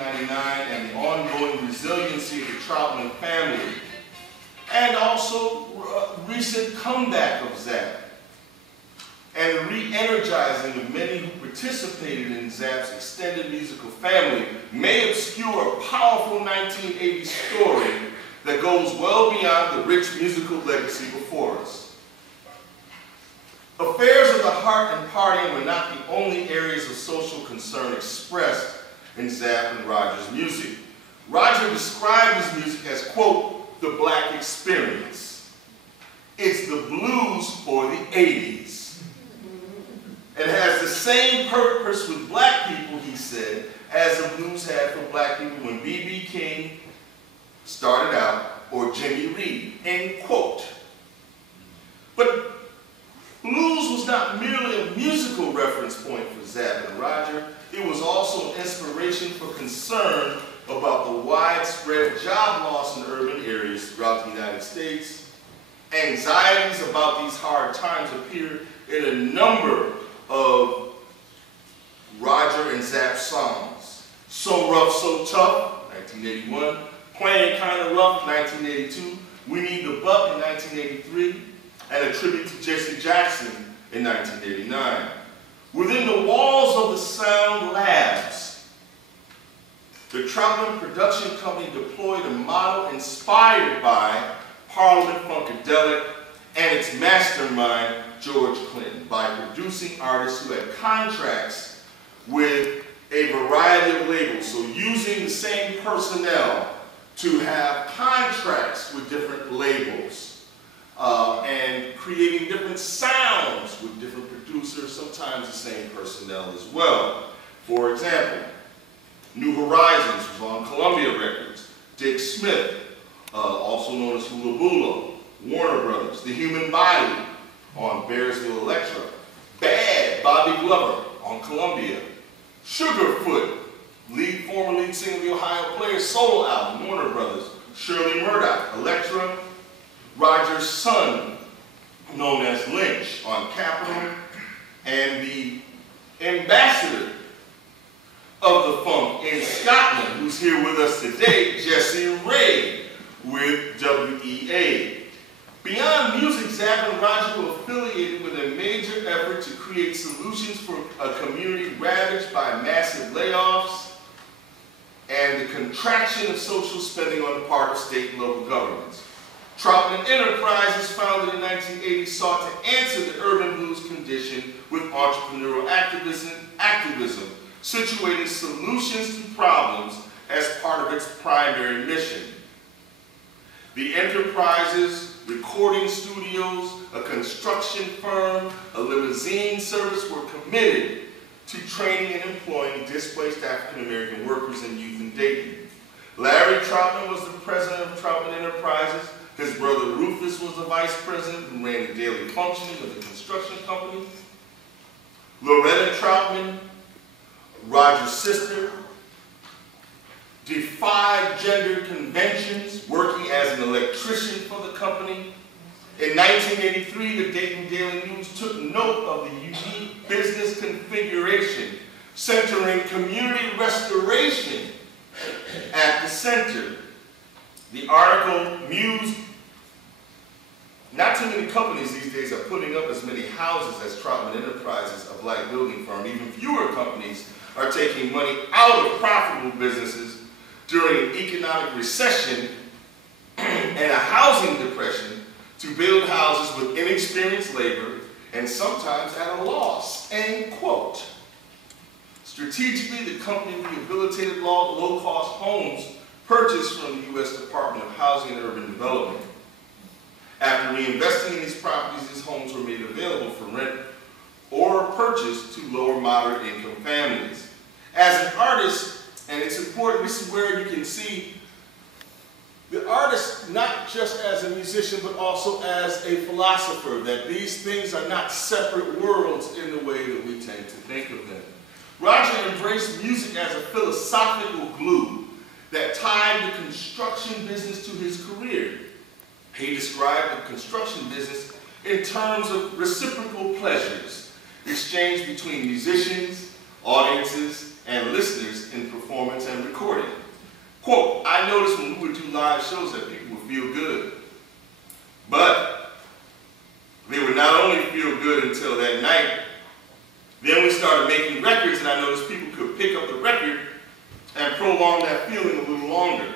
1999 and the ongoing resiliency of the Troutman family, and also recent comeback of Zapp, and the re-energizing of many who participated in Zapp's extended musical family may obscure a powerful 1980s story that goes well beyond the rich musical legacy before us. Affairs of the heart and partying were not the only areas of social concern expressed in Zapp and Roger's music. Roger described his music as, quote, the black experience. It's the blues for the 80s. It has the same purpose with black people, he said, as the blues had for black people when B.B. King started out, or Jimmy Reed, end quote. But blues was not merely a musical reference point for Zapp and Roger, it was also an inspiration for concern about the widespread job loss in urban areas throughout the United States. Anxieties about these hard times appear in a number of Roger and Zapp songs. So Rough, So Tough, 1981. Playing Kinda Rough, 1982. We Need the Buck in 1983. And a tribute to Jesse Jackson in 1989. Within the walls of the Sound Labs, the Troutman Production Company deployed a model inspired by Parliament Funkadelic and its mastermind, George Clinton, by producing artists who had contracts with a variety of labels. So using the same personnel to have contracts with different labels. And creating different sounds with different producers, sometimes the same personnel as well. For example, New Horizons was on Columbia Records. Dick Smith, also known as Hula Bula, Warner Brothers. The Human Body on Bearsville Electra. Bad, Bobby Glover on Columbia. Sugarfoot, former lead singer of the Ohio Players solo album, Warner Brothers. Shirley Murdoch, Electra. Roger's son, known as Lynch, on Capitol, and the ambassador of the funk in Scotland, who's here with us today, Jesse Ray, with WEA. Beyond music, Zapp and Roger were affiliated with a major effort to create solutions for a community ravaged by massive layoffs and the contraction of social spending on the part of state and local governments. Troutman Enterprises, founded in 1980, sought to answer the urban blues condition with entrepreneurial activism, situating solutions to problems as part of its primary mission. The enterprises, recording studios, a construction firm, a limousine service were committed to training and employing displaced African American workers and youth in Dayton. Larry Troutman was the president of Troutman Enterprises. His brother Rufus was the vice president who ran the daily functioning of the construction company. Loretta Troutman, Roger's sister, defied gender conventions, working as an electrician for the company. In 1983, the Dayton Daily News took note of the unique business configuration, centering community restoration at the center. The article mused, not too many companies these days are putting up as many houses as Troutman Enterprises, a black building firm. Even fewer companies are taking money out of profitable businesses during an economic recession and a housing depression to build houses with inexperienced labor and sometimes at a loss, end quote. Strategically, the company rehabilitated low-cost homes purchased from the U.S. Department of Housing and Urban Development. After reinvesting in these properties, these homes were made available for rent or purchase to lower moderate income families. As an artist, and it's important, this is where you can see the artist not just as a musician but also as a philosopher, that these things are not separate worlds in the way that we tend to think of them. Roger embraced music as a philosophical glue that tied the construction business to his career. He described the construction business in terms of reciprocal pleasures, exchanged between musicians, audiences, and listeners in performance and recording. Quote, I noticed when we would do live shows that people would feel good. But they would not only feel good until that night, then we started making records and I noticed people could pick up the record and prolong that feeling a little longer.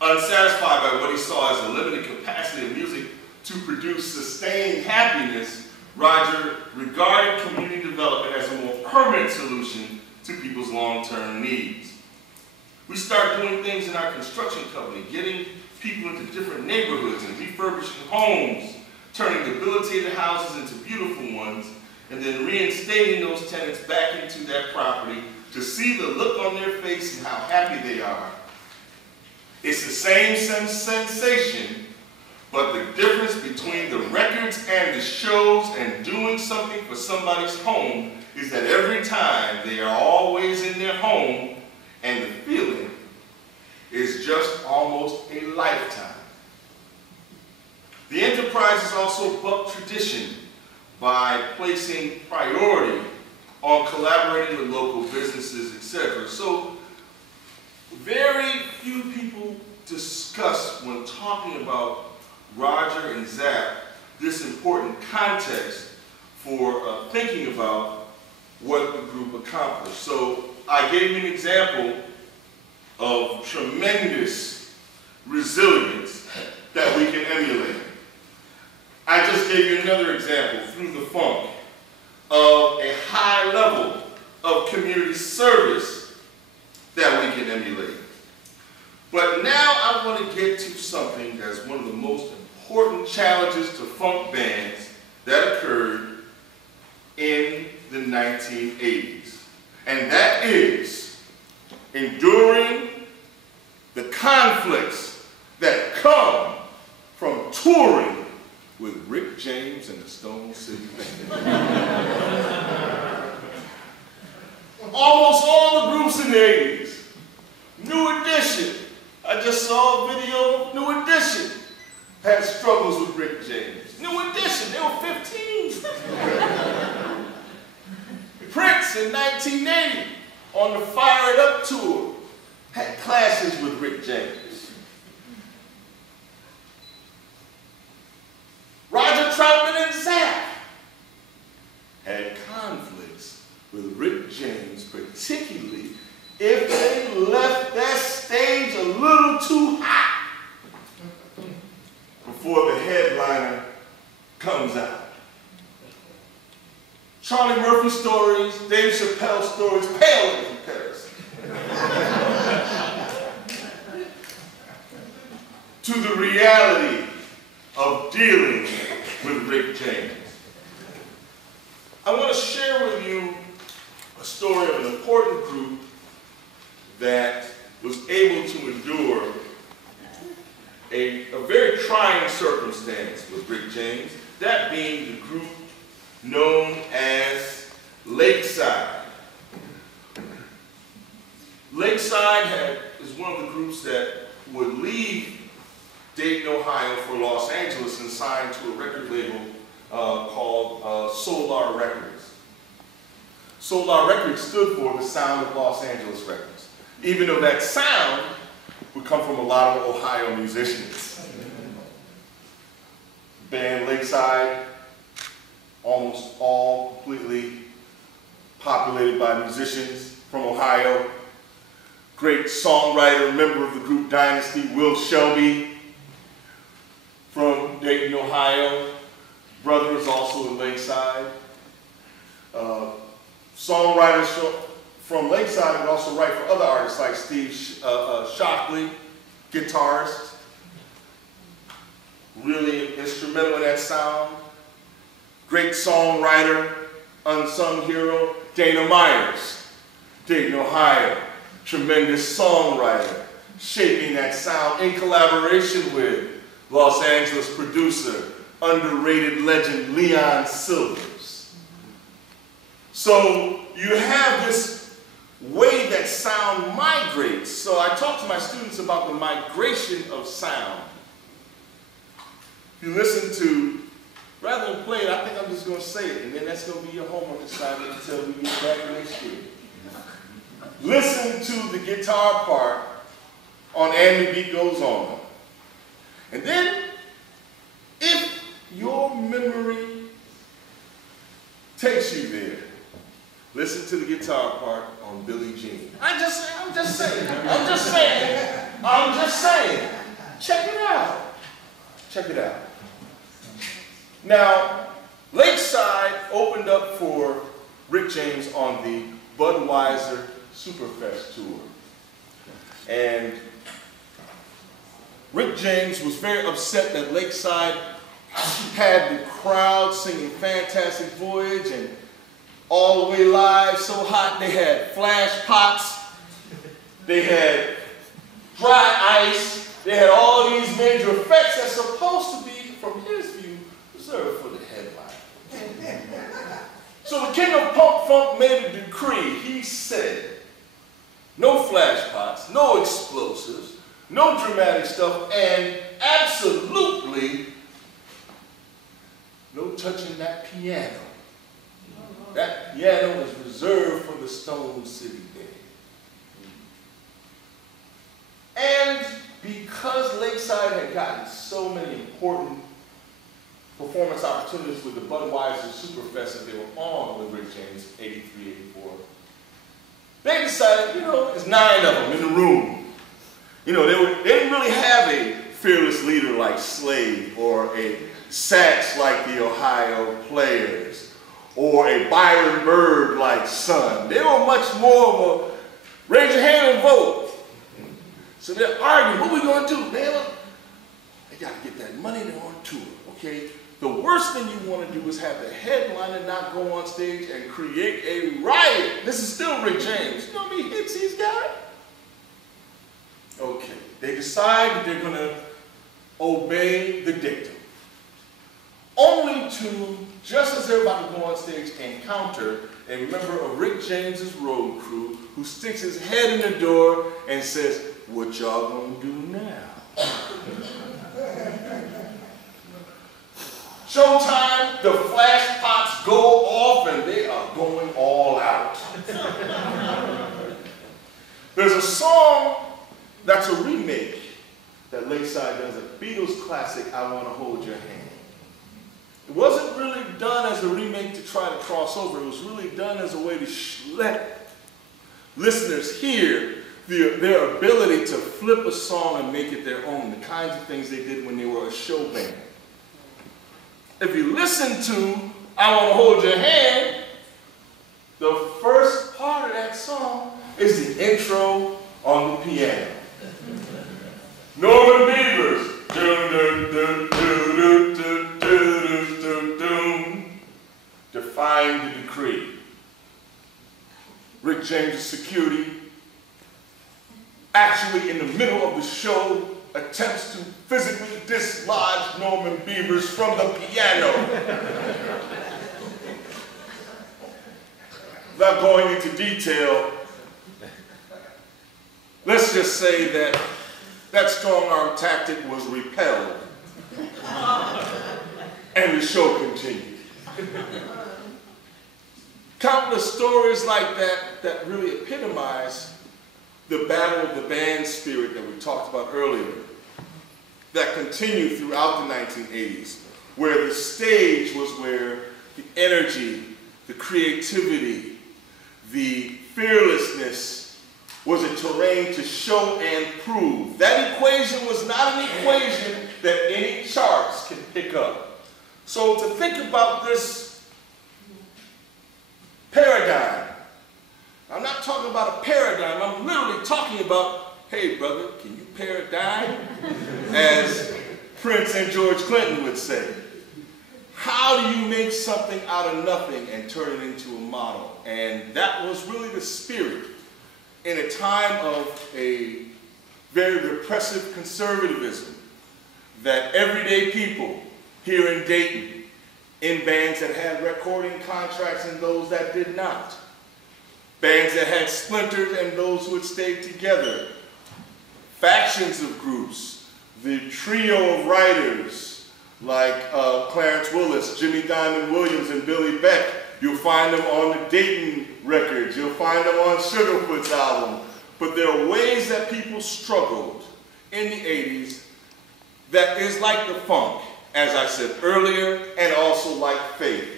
Unsatisfied by what he saw as the limited capacity of music to produce sustained happiness, Roger regarded community development as a more permanent solution to people's long-term needs. We started doing things in our construction company, getting people into different neighborhoods and refurbishing homes, turning debilitated houses into beautiful ones, and then reinstating those tenants back into that property to see the look on their face and how happy they are. It's the same sensation, but the difference between the records and the shows and doing something for somebody's home is that every time they are always in their home and the feeling is just almost a lifetime. The enterprise has also bucked tradition by placing priority on collaborating with local businesses, etc. So very few people discuss when talking about Roger and Zap this important context for thinking about what the group accomplished. So I gave you an example of tremendous resilience that we can emulate. I just gave you another example through the funk of a high level of community service that we can emulate. But now I want to get to something that's one of the most important challenges to funk bands that occurred in the 1980s. And that is enduring the conflicts that come from touring with Rick James and the Stone City Band. Almost all the groups in the 80s, New Edition, I just saw a video of New Edition, had struggles with Rick James. New Edition, they were 15. Prince in 1980 on the Fire It Up tour had clashes with Rick James. Roger Troutman and Zap had conflicts with Rick James, particularly if they left that stage a little too hot before the headliner comes out. Charlie Murphy stories, Dave Chappelle stories, pale in comparison to the reality of dealing with Rick James. I want to share with you a story of an important group that was able to endure a very trying circumstance with Rick James, that being the group known as Lakeside. Lakeside is one of the groups that would leave Dayton, Ohio for Los Angeles and sign to a record label called Solar Records. Solar Records stood for the sound of Los Angeles Records, even though that sound would come from a lot of Ohio musicians. Band Lakeside, almost all completely populated by musicians from Ohio. Great songwriter, member of the group Dynasty, Will Shelby, from Dayton, Ohio. Brother is also in Lakeside. Songwriters from Lakeside would also write for other artists like Steve Shockley, guitarist, really instrumental in that sound. Great songwriter, unsung hero, Dana Myers, Dayton, Ohio. Tremendous songwriter, shaping that sound in collaboration with Los Angeles producer, underrated legend Leon Silvers. So you have this way that sound migrates. So I talk to my students about the migration of sound. If you listen to rather than play it, I think I'm just going to say it, and then that's going to be your homework assignment until we get back next year. Listen to the guitar part on And the Beat Goes On. And then, if your memory takes you there, listen to the guitar part on Billie Jean. I'm just saying. Check it out. Check it out. Now, Lakeside opened up for Rick James on the Budweiser Superfest tour. And Rick James was very upset that Lakeside had the crowd singing Fantastic Voyage and All the Way Live so hot. They had flash pots, they had dry ice, they had all these major effects that's supposed to be, from his view, reserved for the headline. So the king of punk funk made a decree. He said, no flash pots, no explosives, no dramatic stuff, and absolutely no touching that piano. That piano is reserved for the Stone City Day. And because Lakeside had gotten so many important performance opportunities with the Budweiser Superfest that they were on with Rick James, 83, 84, they decided, there's 9 of them in the room. They didn't really have a fearless leader like Slade, or a sax like the Ohio Players, or a Byron Bird like Sun. They were much more of a raise your hand and vote. So they're arguing, what are we going to do, man? They got to get that money, they're on tour, okay? The worst thing you want to do is have the headliner not go on stage and create a riot. This is still Rick James. You know how many hits he's got? Okay, they decide that they're going to obey the dictum. Only to, just as they're about to go on stage, encounter a member of Rick James's road crew who sticks his head in the door and says, what y'all gonna do now? Showtime, the flash pots go off and they are going all out. There's a song that's a remake that Lakeside does, a Beatles classic, I Wanna Hold Your Hand. It wasn't really done as a remake to try to cross over. It was really done as a way to let listeners hear their ability to flip a song and make it their own, the kinds of things they did when they were a show band. If you listen to I Wanna Hold Your Hand, the first part of that song is the intro on the piano. Norman Beavers. Defying the decree. Rick James' security, actually in the middle of the show, attempts to physically dislodge Norman Beavers from the piano. Without going into detail, let's just say that that strong-arm tactic was repelled, and the show continued. Countless stories like that really epitomize the battle of the band spirit that we talked about earlier, that continued throughout the 1980s, where the stage was where the energy, the creativity, the fearlessness was a terrain to show and prove. That equation was not an equation that any charts can pick up. So to think about this paradigm, I'm not talking about a paradigm, I'm literally talking about, hey brother, can you paradigm? As Prince and George Clinton would say. How do you make something out of nothing and turn it into a model? And that was really the spirit in a time of a very repressive conservatism, that everyday people here in Dayton, in bands that had recording contracts and those that did not, bands that had splinters and those who had stayed together, factions of groups, the trio of writers, like Clarence Willis, Jimmy Diamond Williams, and Billy Beck. You'll find them on the Dayton records. You'll find them on Sugarfoot's album. But there are ways that people struggled in the 80s that is like the funk, as I said earlier, and also like faith.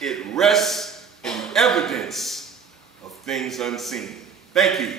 It rests in evidence of things unseen. Thank you.